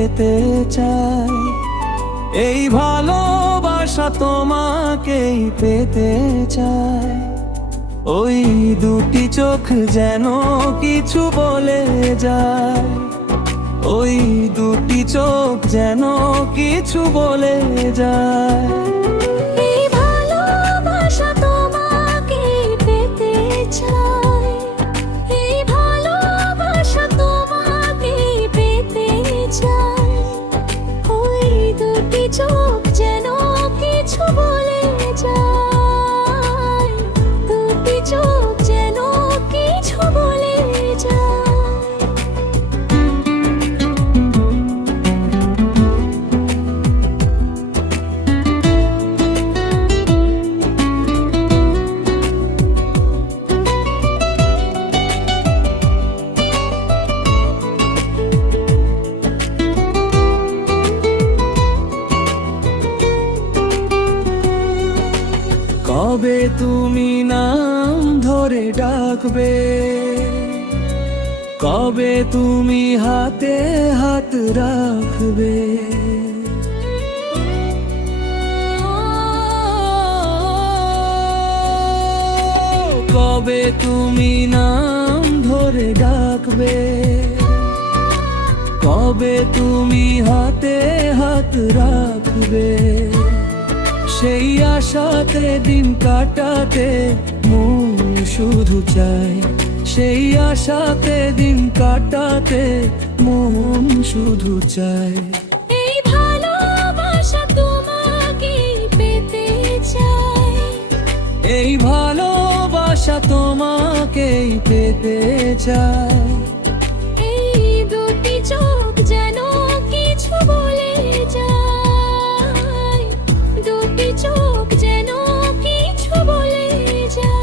পেতে চাই। এই ভালোবাসা তোমাকেই পেতে চাই। ওই দুটি চোখ যেন কিছু বলে যায়, ওই দুটি চোখ যেন কিছু বলে যায়। এই ভালোবাসা তোমাকেই পেতে চাই, এই ভালোবাসা তোমাকেই পেতে চাই। ওই দুটি চোখ যেন কিছু বলে যায়, দুটি চোখ যেন কিছু বলে যায়। কবে তুমি নাম ধরে ডাকবে, কবে তুমি হাতে হাত রাখবে। কবে তুমি নাম ধরে ডাকবে, কবে তুমি হাতে হাত রাখবে। সেই আশাতে দিন কাটাতে মন শুধু চায়, সেই আশাতে দিন কাটাতে মন শুধু চায়। এই ভালোবাসা তোমাকেই পেতে চাই, এই ভালোবাসা তোমাকেই পেতে চাই। এই দুটি চোখ যেন কিছু বলে যায়, দুটি চোখ যেন কিছু বলে যায়।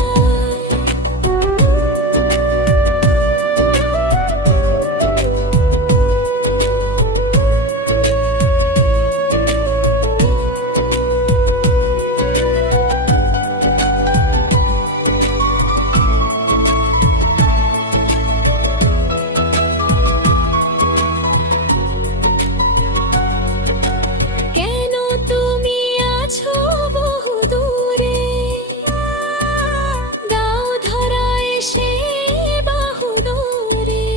কেন তুমি আছো বহু দূরে, দাও ধরা এসে বাহু দূরে।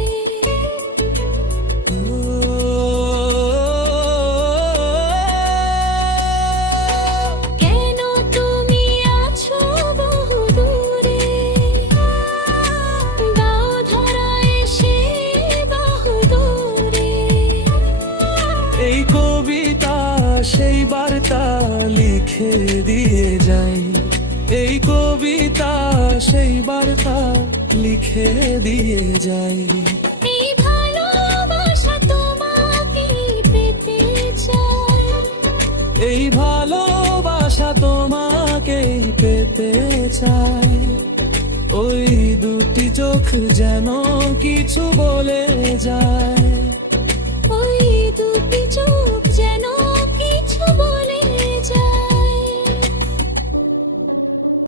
কেন তুমি আছো বহু দূরে, দাও ধরা এসে বাহু দূরে। এই কবিতা সেই বার্তা লিখে দিয়ে যাই, এই কবিতা সেই বার্তা লিখে দিয়ে যাই। এই ভালোবাসা তোমাকেই পেতে চাই, এই ভালোবাসা তোমাকেই পেতে চাই। ওই দুটি চোখ যেন কিছু বলে যায়, ওই দুটি চোখ